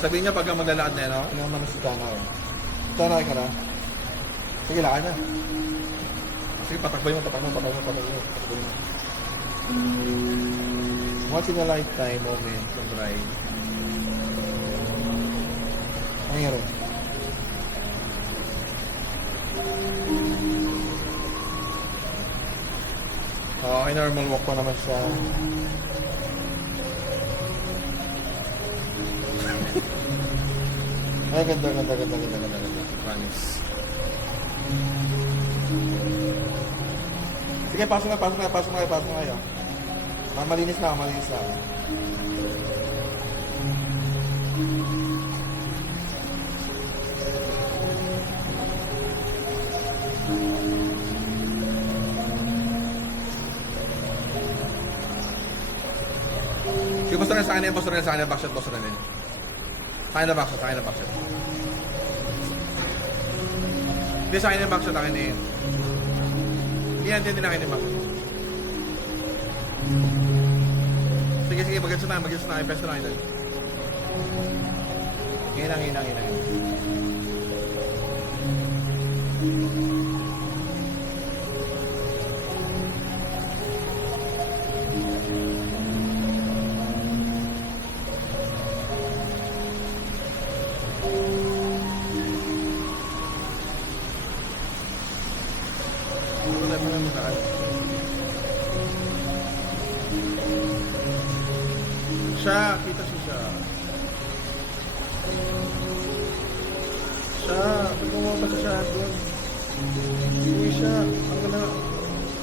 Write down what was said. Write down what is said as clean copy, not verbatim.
Sabihin niya pagka maglalakad na yan, no? Ano naman si Tanay? Tanay ka na? Sige, lakad na. Sige, patakbay mo. Patakbo mo. Once in a lifetime moment ng bride. Ano nangyari? Okay, normal walk pa naman siya. Ay, ganda. Promise. Sige, pasok na kayo. Malinis na. Sige, posto rin sa akin yan, backshot. Sa akin na backshot. Hindi, sa akin yung backshot, akin na yun. Hindi na akin yung backshot. Sige, mag-gets na tayo, pesto na tayo. Ngayon lang. Wala pa naman na. Kita siya. Ba't mo pa siya doon? Hindi siya.